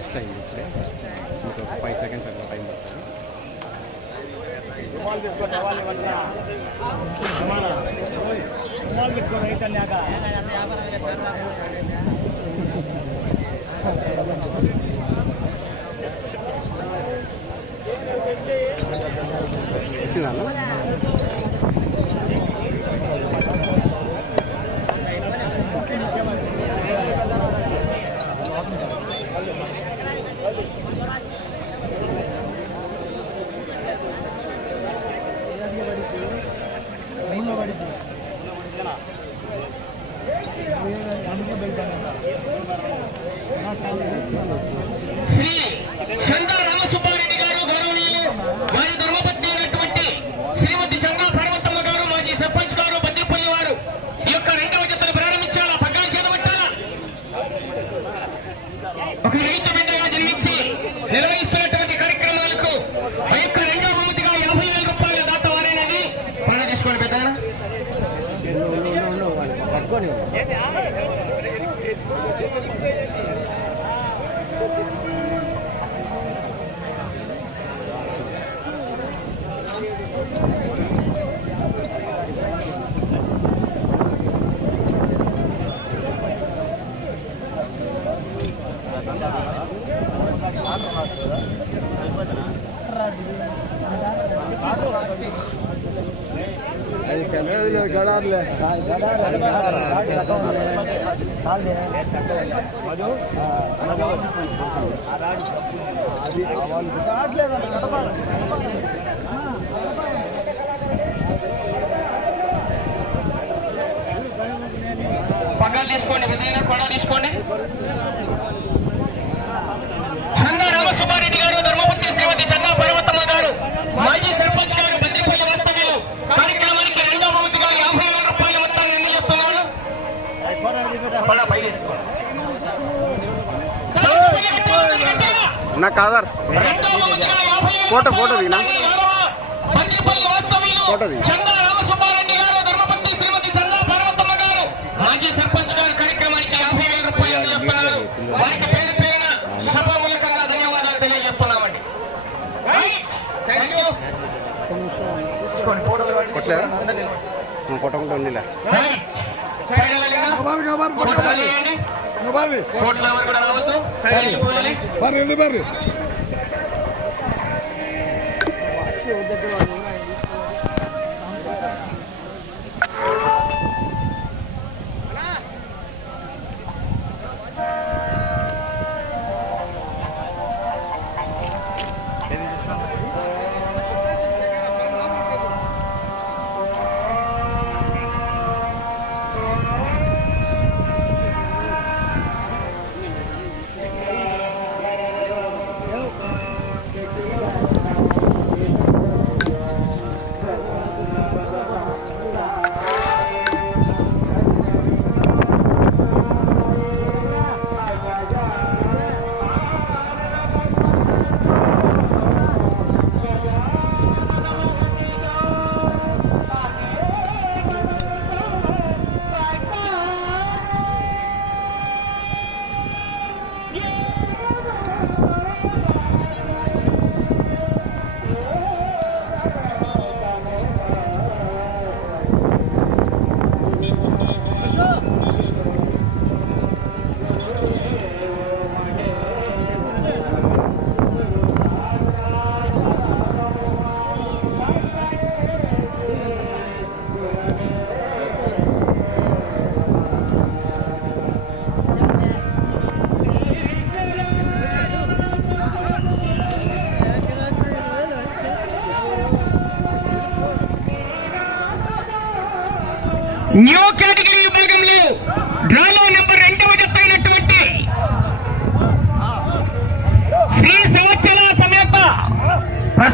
Just అయింది ఇప్పుడే. ఒక ఫైవ్ సెకండ్స్ అట్లా టైం పడుతుంది. వచ్చిందా అన్న? శ్రీ చందా రామసుబ్బారెడ్డి గారు గౌరవనీయులు వారి ధర్మపత్ని అయినటువంటి శ్రీమతి చందా పర్వతమ్మ గారు మాజీ సర్పంచ్ గారు బద్రిపల్లి వారు ఈ యొక్క రెండవ జతను ప్రారంభించాలా పగ్గాలు చేతబట్టాలా ఒక రైతు బిడ్డగా జన్మించి నిర్వహిస్తున్నటువంటి కార్యక్రమాలకు ఆ యొక్క రెండవ బహుమతిగా యాభై వేల రూపాయల దాత వారేనని పండుగ తీసుకోండి పెద్ద పగ్గాలు తీసుకోండి పెద్దయినా కొండ తీసుకోండి. చందా రామసుబ్బారెడ్డి గారు నాకు ఆధార్ ఫోటో, ఫోటో వాస్తవ్యులు ఫోటో నిలబడండి. కొట్టకుండా ఉండిలా. ಬರ್ರಿ. ಬರ್ರಿ. ಬರ್ರಿ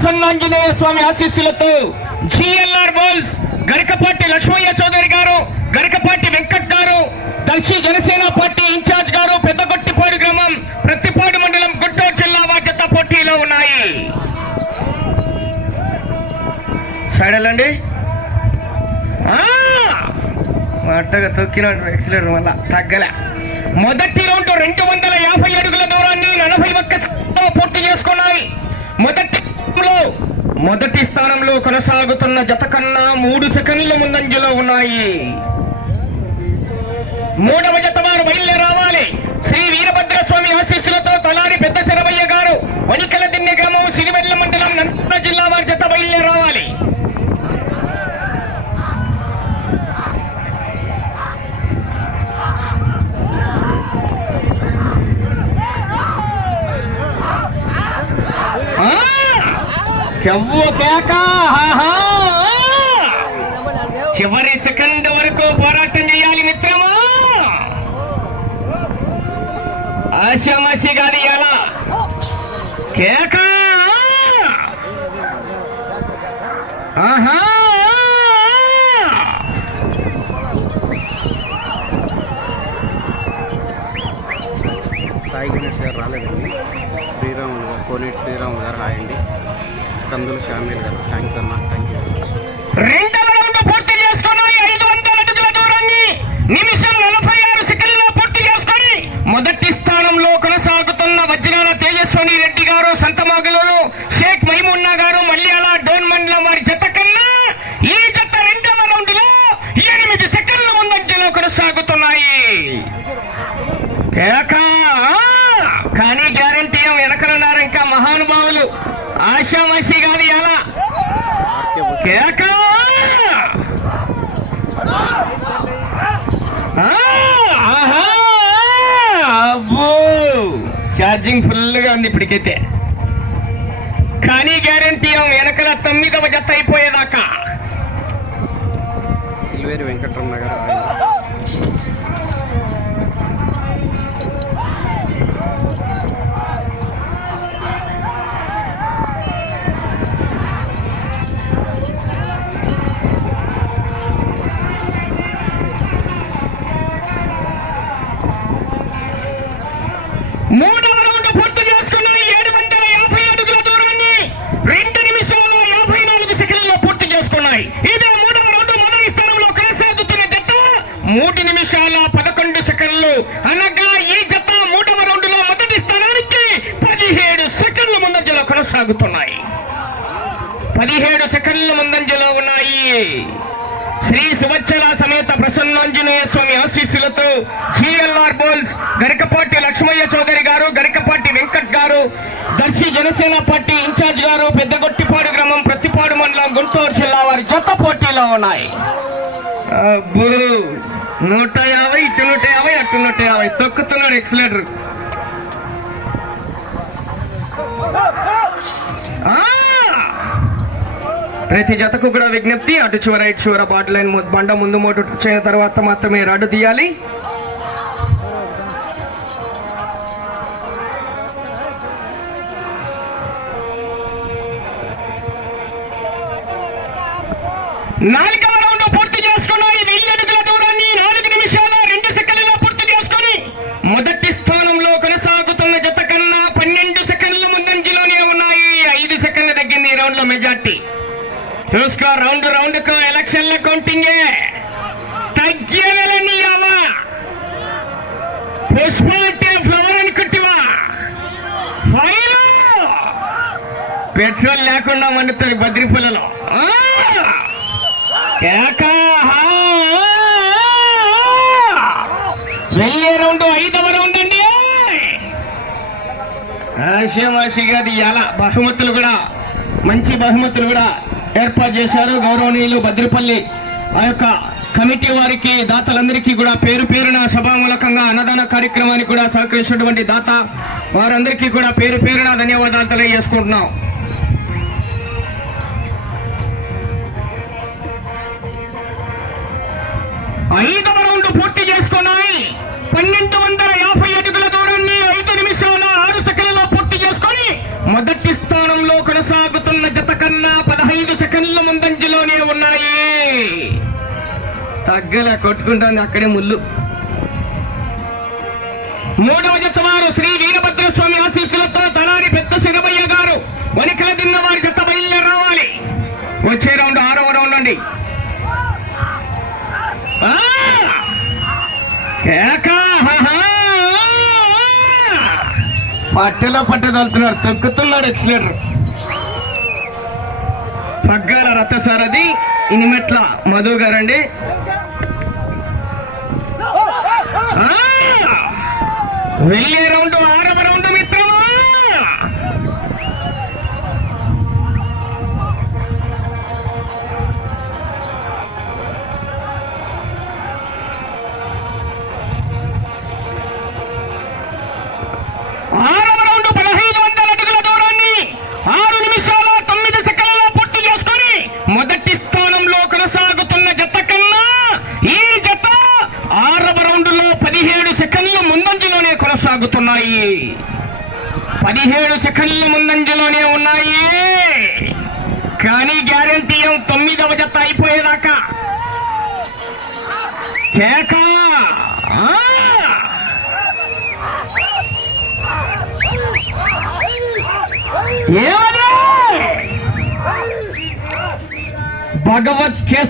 ప్రసన్నాంజనేయ స్వామి ఆశీస్సులతో జిఎల్ఆర్ బాల్స్ గరికపాటి లక్ష్మయ్య చౌదరి గారు గరికపాటి వెంకట్ గారు దక్షి జనసేన పార్టీ ఇన్ఛార్జ్ గారు పెద్దగొట్టిపాడు గ్రామం ప్రతిపాడు మండలం గుంటూరు జిల్లా బాధ్యత పోటీలో ఉన్నాయి. సైడ్ అట్టగా తొక్కినాడు ఎక్సిలేటర్ వల్ల తగ్గలే. మొదటి రౌండ్ రెండు వందల యాభై అడుగుల దూరాన్ని నలభై ఒక్క పూర్తి చేసుకున్నాయి. మొదటి గ్రూపులో మొదటి స్థానంలో కొనసాగుతున్న జత కన్నా మూడు సెకండ్ల ముందంజలో ఉన్నాయి. మూడవ జత వారు బయలుదేరావాలి శ్రీ వీరభద్ర స్వామి ఆశీస్సులతో తలారి పెద్ద శరవయ్య గారు వణికల దిన్నె గ్రామం సిరివెల్ల మండలం నంద్యాల జిల్లా వారి జత బయలుదేరావాలి కెవ్వు కేక చివరి సెకండ్ వరకు పోరాటం చేయాలి మిత్రమా? ఆశామాషి గారి ఎలా? కేక ఆహా సాయి గణేష్ గారు రాలేదండి. శ్రీరాములు గారు కోనేటి శ్రీరాములు గారు హాయ్ అండి కందులు షామీల్ గారు థ్యాంక్స్ అమ్మా. థ్యాంక్ యూ రెండవ రౌండ్ పూర్తి ఐదు వందల అడుగుల దూరాన్ని నిమిషం నలభై ఆరు సెకండ్లో పూర్తి చేసుకొని మొదటి స్థానంలో కొనసాగుతున్న వజ్రాల తేజస్వని రెడ్డి గారు సంతమాగలలో షేక్ మైమున్నా గారు మల్యాల డోన్ మండలం వారి జత కన్నా ఈ జత రెండవ రౌండ్లో ఎనిమిది సెకండ్ల ముందంజలో కొనసాగుతున్నాయి కేక కానీ గ్యారంటీ వెనకలున్నారు ఇంకా మహానుభావులు ఆశామషి గారి ఎలా ఆర్కే బుక్ కేక! అబ్బో! ఛార్జింగ్ ఫుల్గా ఉంది ఇప్పటికైతే. కానీ గ్యారంటీ వెనకల తొమ్మిదవ జత అయిపోయేదాకా. సిల్వేరి వెంకటరమణ గారు కొనసాగుతున్నాయి పదిహేడు సెకండ్ల ముందంజలో ఉన్నాయి. శ్రీ సువచ్చల సమేత ప్రసన్నాంజనేయ స్వామి ఆశీస్సులతో సిఎల్ఆర్ బోల్స్ గరికపాటి లక్ష్మయ్య చౌదరి గారు గరికపాటి వెంకట్ గారు దర్శి జనసేన పార్టీ ఇన్ఛార్జ్ గారు పెద్దగొట్టిపాడు గ్రామం ప్రతిపాడు మండలం గుంటూరు జిల్లా వారి జత పోటీలో ఉన్నాయి. నూట యాభై ఇటు నూట యాభై అటు నూట యాభై. తొక్కుతున్నాడు ఎక్సలేటర్. ప్రతి జతకు కూడా విజ్ఞప్తి అటు చివర ఇటు చివర బాటిల్ లైన్ బండ ముందు మోటు చేసిన తర్వాత మాత్రమే రడ్డు తీయాలి. నాలుగు చూసుకో రౌండ్ రౌండ్కు ఎలక్షన్ల కౌంటింగే. తగ్గేదని అమ్మా పుష్ప అంటే ఫ్లవర్ అనుకుంటివా ఫైల్ పెట్రోల్ లేకుండా మండుతుంది బద్రిపుల్లలో ఆ! వెళ్ళే రౌండ్ ఐదవ రౌండ్ అండి. ఆశమాషి గారి ఎలా బహుమతులు కూడా మంచి బహుమతులు కూడా ఏర్పాటు చేశారు గౌరవనీయులు భద్రపల్లి ఆ యొక్క కమిటీ వారికి దాతలందరికీ కూడా పేరు పేరున సభామూలకంగా అన్నదాన కార్యక్రమానికి కూడా సహకరించినటువంటి దాత వారందరికీ కూడా పేరు పేరున ధన్యవాదాలు తెలియజేసుకుంటున్నాం. ఐదవ రౌండ్ పూర్తి చేసుకున్నాయి. పన్నెండు వందల యాభై అడుగుల దూరాన్ని ఐదు నిమిషాల ఆరు సెకండ్లలో పూర్తి చేసుకొని మొదటి స్థానంలో కొనసాగుతున్న ఐదు సెకండ్ల ముందంజలోనే ఉన్నాయి. తగ్గల కొట్టుకుంటాను అక్కడే ముళ్ళు. మూడవ జత వారు శ్రీ వీరభద్ర స్వామి ఆశీస్సులతో తలారి పెద్ద శిరవయ్య గారు వనికల దిన్న వారి జత బయలుదేరి రావాలి వచ్చే రౌండ్ ఆరవ రౌండ్ అండి. పట్టెలో పట్టదలుతున్నాడు తొక్కుతున్నాడు ఎక్సిలేటర్. పగ్గాల రథసారథి ఇనిమెట్ల మధు గారండి ఆ! వెళ్ళే రౌండ్ ఆరవ రౌండ్ మిత్ర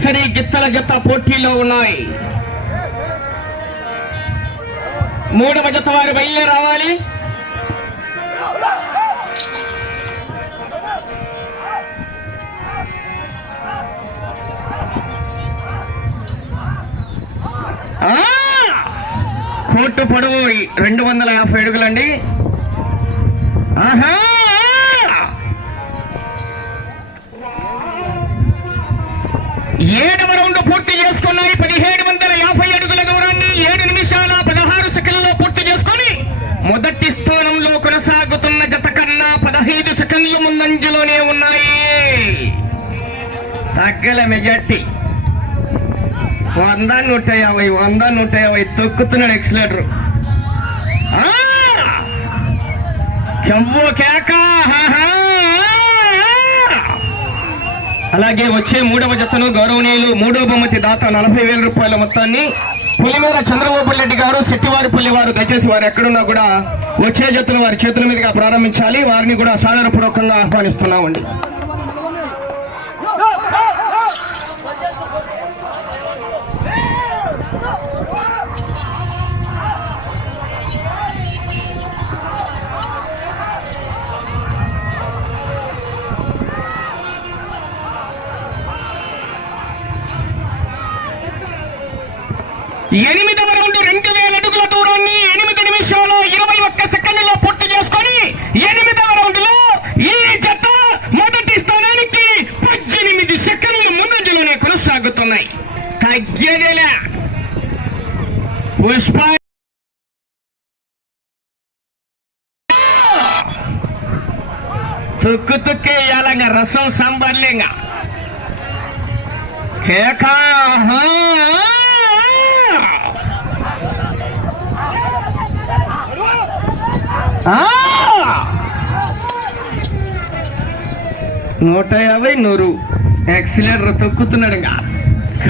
భగవత్ గిత్తల జత పోటీలో ఉన్నాయి. మూడవ జత వారు బయలుదేరి రావాలి. ఆ! కోర్టు పొడవు రెండు వందల యాభై అడుగులండి. ఆహా! ఏడవ రౌండ్ పూర్తి చేసుకున్నాయి. పదిహేడు వందల యాభై అడుగుల దూరాన్ని ఏడు నిమిషాల పదహారు సెకండ్లో పూర్తి చేసుకుని మొదటి స్థానంలో కొనసాగుతున్న జత కన్నా పదహైదు సెకండ్లు ముందంజలోనే ఉన్నాయి. తగ్గల మెజార్టీ. వంద నూట యాభై వంద నూట యాభై తొక్కుతున్నాడు ఎక్సలేటర్. కెవ్వు కేక! హాహా. అలాగే వచ్చే మూడవ జతను గౌరవనీయులు మూడవ బహుమతి దాత నలభై వేల రూపాయల మొత్తాన్ని పులిమేర చంద్రబాబు రెడ్డి గారు శెట్టివారిపల్లి వారు దయచేసి వారు ఎక్కడున్నా కూడా వచ్చే జతను వారి చేతుల మీదుగా ప్రారంభించాలి. వారిని కూడా సాధారణపూర్వకంగా ఆహ్వానిస్తున్నామండి. ఎనిమిది రౌండ్ రెండు వేల అడుగుల దూరాన్ని ఎనిమిది నిమిషాలు ఇరవై ఒక్క సెకండ్లో పూర్తి చేసుకొని ఎనిమిదవ రౌండ్లో ఈ జత మొదటి స్థానానికి పద్దెనిమిది సెకండ్లు ముందంజలోనే కొనసాగుతున్నాయి. తగ్గేదేలా. పుష్ప తుక్కు తుక్కే ఇవ్వాలంగా రసం సాంబార్లేంగా. కేకా హా. ఆ! నూట యాభై నూరు. యాక్సిలేటర్ తొక్కుతున్నాడు ఇంకా.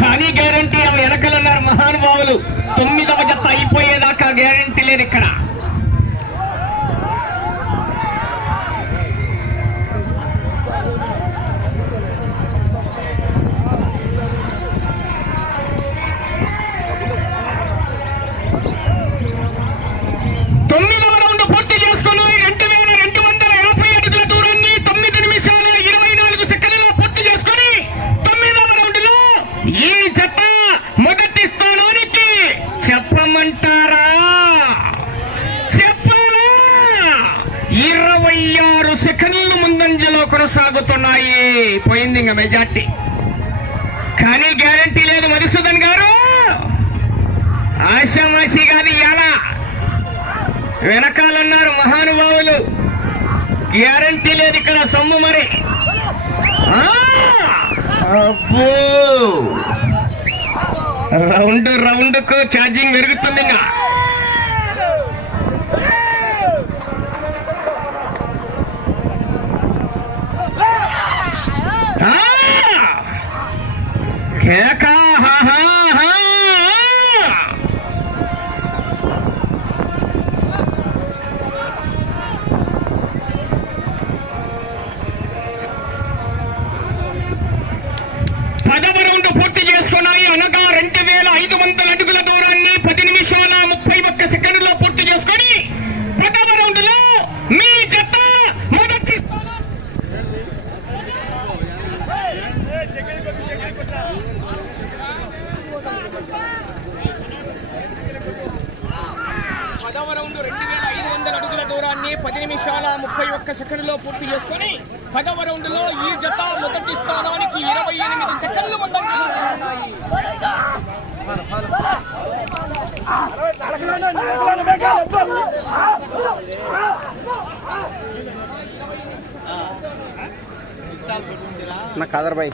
కానీ గ్యారంటీ అవి వెనకలున్నారు మహానుభావులు. తొమ్మిదవ జత అయిపోయేదాకా గ్యారంటీ లేదు ఇక్కడ. రౌండ్ రౌండ్కు ఛార్జింగ్ పెరుగుతుంది ఇంకా. కేకా! పది నిమిషాల ముప్పై ఒక్క సెకండ్లో పూర్తి చేసుకొని పదవ రౌండ్లో ఈ జత మొదటి స్థానానికి ఇరవై ఎనిమిది సెకండ్లు. నా కాదర్ బాయ్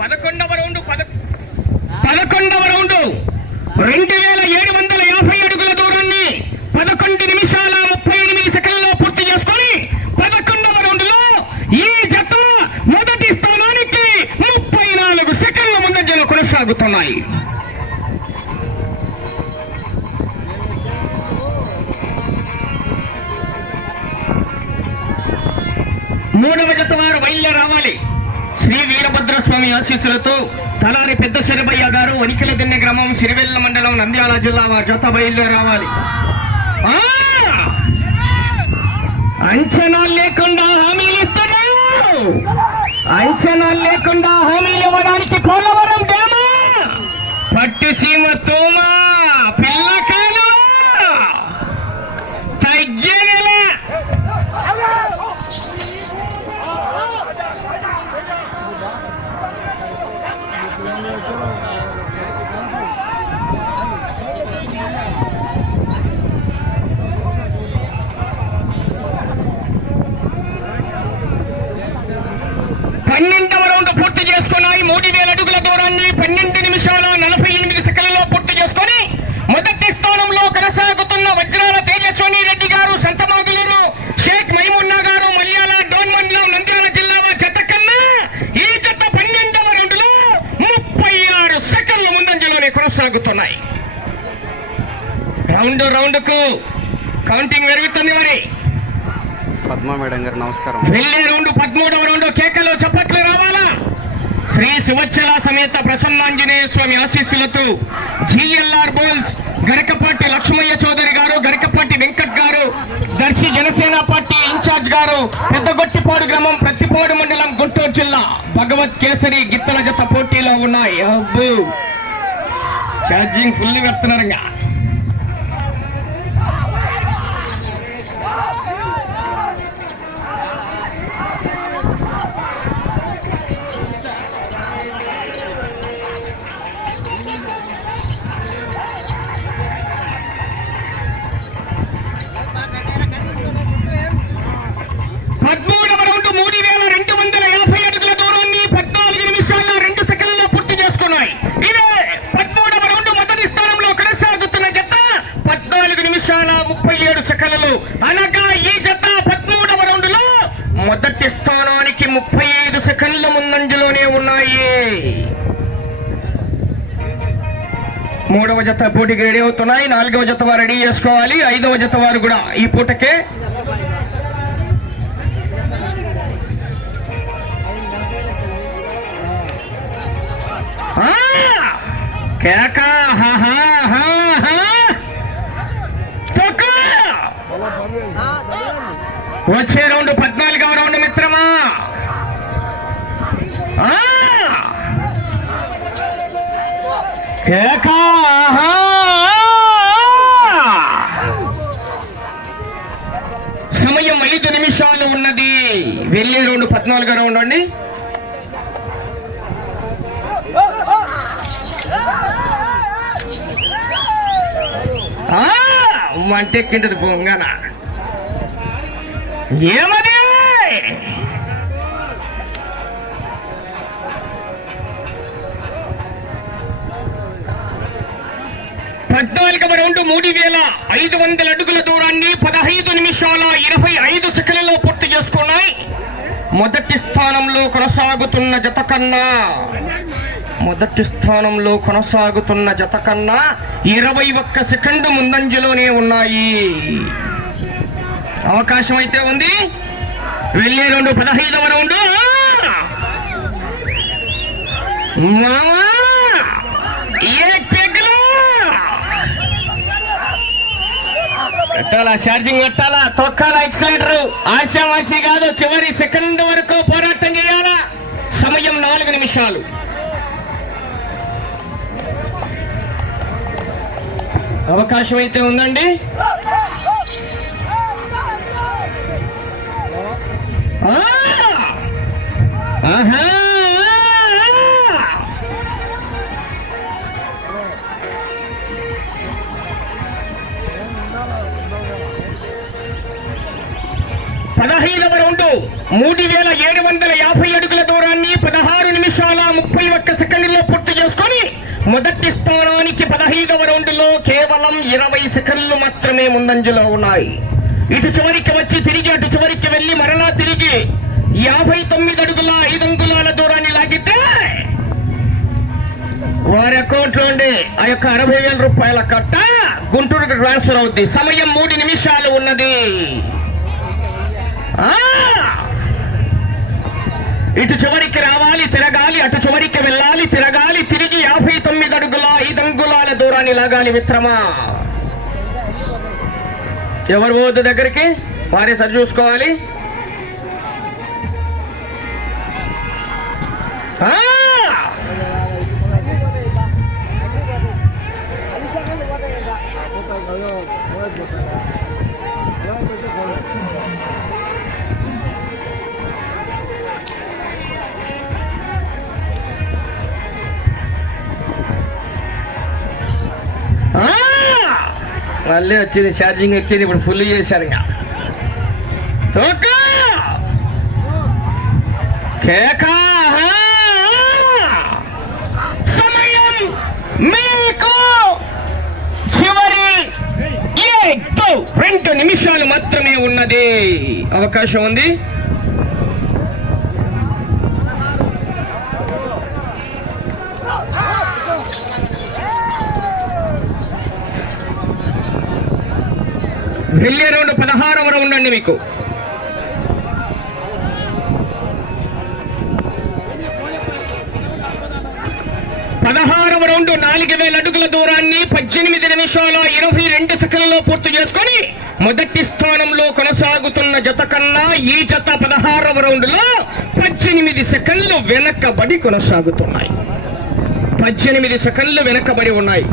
పదకొండవ రౌండ్ పదకొండవ రౌండ్. రెండు వేల ఏడు వందల యాభై అడుగుల దూరాన్ని పదకొండు నిమిషాల ముప్పై ఎనిమిది సెకండ్లో పూర్తి చేసుకొని పదకొండవ రౌండ్లో ఈ జత మొదటి స్థానానికి ముప్పై నాలుగు సెకండ్ల ముందంజలో కొనసాగుతున్నాయి. మూడవ జత వారు వైల్య రావాలి శ్రీ వీరభద్ర స్వామి ఆశీస్సులతో తలారి పెద్ద శరభయ్య గారు వనికిల దిన్నె గ్రామం సిరివెల్ల మండలం నంద్యాల జిల్లా వారి జత బయలుదేరి రావాలి అంచనాలు లేకుండా హామీలు ఇస్తున్నారు అంచనాలు లేకుండా హామీలు ఇవ్వడానికి పోలవరం డ్యామా! పట్టుసీమ తోమా! రౌండ్ రౌండ్కు కౌంటింగ్ పెరుగుతుంది మరి. పద్మ మేడం గారు నమస్కారం. వెళ్ళే రౌండ్ పదమూడవ రౌండ్ కేకలు చప్పట్లు రావాలా? శ్రీ శివచ్చల సమేత ప్రసన్నాంజనేయ స్వామి ఆశీస్సులతో జిఎల్ఆర్ బోల్స్ గరికపాటి లక్ష్మయ్య చౌదరి గారు గరికపాటి వెంకట్ గారు దర్శి జనసేన పార్టీ ఇన్ఛార్జ్ గారు పెద్దగొట్టిపాడు గ్రామం ప్రతిపాడు మండలం గుంటూరు జిల్లా భగవత్ కేసరి గిత్తల జత పోటీలో ఉన్నాయి. ఛార్జింగ్ ఫుల్ పెడుతున్నారుగా పోటీకి రెడీ అవుతున్నాయి. నాలుగవ జత వారు రెడీ చేసుకోవాలి. ఐదవ జత వారు కూడా ఈ పూటకే. వచ్చే రౌండ్ పద్నాలుగవ రౌండ్ మిత్రమా? కేకా! వెళ్ళి రెండు పద్నాలుగు రౌండ్ అండి. ఆ, కిందది పొంగన ఏమది? పద్నాలుగవ రౌండ్ మూడు వేల ఐదు వందల అడుగుల దూరాన్ని పదహైదు నిమిషాల ఇరవై ఐదు సెకండ్లలో పూర్తి చేసుకున్నాయి. మొదటి స్థానంలో కొనసాగుతున్న జత కన్నా మొదటి స్థానంలో కొనసాగుతున్న జత కన్నా ఇరవై ఒక్క సెకండ్ ముందంజలోనే ఉన్నాయి. అవకాశం అయితే ఉంది. వెళ్ళే రెండు పదహైదవ రౌండ్. ఏ పెట్టాలా? ఛార్జింగ్ పెట్టాలా? తొక్కాలా? ఎక్సలేటర్? ఆశావాసి కాదు చివరి సెకండ్ వరకు పోరాటం చేయాలా? సమయం నాలుగు నిమిషాలు. అవకాశం అయితే ఉందండి? ఆహా! మూడు వేల ఏడు వందల యాభై అడుగుల దూరాన్ని పదహారు నిమిషాల ముప్పై ఒక్క సెకండ్లో పూర్తి చేసుకొని మొదటి స్థానానికి పదహైదవ రౌండ్లో కేవలం ఇరవై సెకండ్లు మాత్రమే ముందంజలో ఉన్నాయి. ఇటు చివరికి వచ్చి తిరిగి అటు చివరికి వెళ్ళి మరలా తిరిగి యాభై తొమ్మిది అడుగుల ఐదు అంగుళాల దూరాన్ని లాగితే వారి అకౌంట్ నుండి ఆ యొక్క అరవై వేల రూపాయల కట్ట గుంటూరుకు ట్రాన్స్ఫర్ అవుద్ది. సమయం మూడు నిమిషాలు ఉన్నది. ఆ! ఇటు చివరికి రావాలి తిరగాలి అటు చివరికి వెళ్ళాలి తిరగాలి తిరిగి యాభై తొమ్మిది అడుగుల ఐదు అంగుళాల దూరాన్ని లాగాలి మిత్రమా? ఎవరు పోవద్దు దగ్గరికి? వారే సరి చూసుకోవాలి మళ్ళీ వచ్చింది ఛార్జింగ్ ఎక్కింది ఇప్పుడు ఫుల్ చేశారు ఇంకా. కేకా! సమయం మీకు! చివరి రెండు నిమిషాలు మాత్రమే ఉన్నది. అవకాశం ఉంది? వెళ్ళే రౌండ్ పదహారవ రౌండ్ అండి మీకు. పదహారవ రౌండ్ నాలుగు వేల అడుగుల దూరాన్ని పద్దెనిమిది నిమిషాల ఇరవై రెండు సెకండ్లో పూర్తి చేసుకొని మొదటి స్థానంలో కొనసాగుతున్న జత కన్నా ఈ జత పదహారవ రౌండ్లో పద్దెనిమిది సెకండ్లు వెనకబడి కొనసాగుతున్నాయి. పద్దెనిమిది సెకండ్లు వెనకబడి ఉన్నాయి.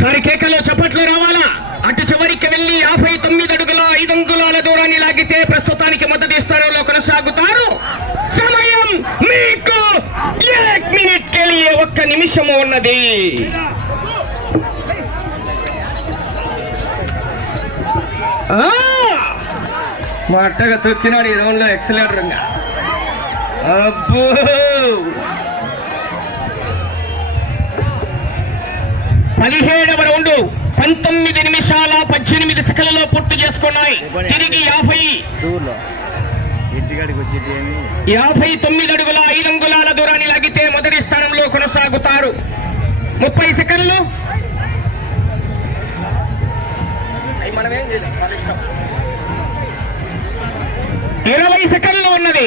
సరి కేకలో చప్పట్లు రావాలా? అటు చివరికి వెళ్ళి యాభై తొమ్మిది అడుగుల ఐదు అంగుళాల దూరాన్ని లాగితే ప్రస్తుతానికి మద్దతు స్థానంలో కొనసాగుతారు. సమయం మీకు ఏక్ మినిట్ కెలియే ఒక్క నిమిషము ఉన్నది. మా అట్టగా తొక్కినాడు ఈ రౌండ్లో ఎక్సలేటర్ అబ్బో! పదిహేడవ రౌండ్ పంతొమ్మిది నిమిషాల పద్దెనిమిది సెకండ్లలో పూర్తి చేసుకున్నాయి. తిరిగి యాభై యాభై తొమ్మిది అడుగుల ఐదు అంగుళాల దూరాన్ని లాగితే మొదటి స్థానంలో కొనసాగుతారు. ముప్పై సెకండ్లు. ఇరవై సెకండ్లు ఉన్నది.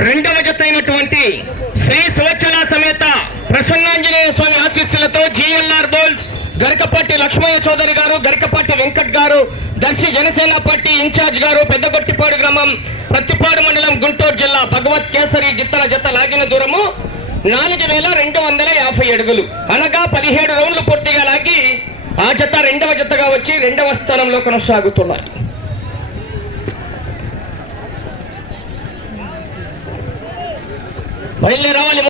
రెండవ జత అయినటువంటి శ్రీ సువచ్చల సమేత ప్రసన్నాంజనేయ స్వామి ఆశీస్సులతో జిఎల్ఆర్ బోల్స్ గరికపాటి లక్ష్మయ్య చౌదరి గారు గరికపాటి వెంకట్ గారు దర్శి జనసేన పార్టీ ఇన్ఛార్జ్ గారు పెద్దగొట్టిపాడు గ్రామం ప్రతిపాడు మండలం గుంటూరు జిల్లా భగవత్ కేసరి గిత్తల జత లాగిన దూరము నాలుగు వేల రెండు వందల యాభై అడుగులు. అనగా పదిహేడు రౌండ్లు పూర్తిగా లాగి ఆ జత రెండవ జతగా వచ్చి రెండవ స్థానంలో కొనసాగుతున్నారు బయలుదేరావాలి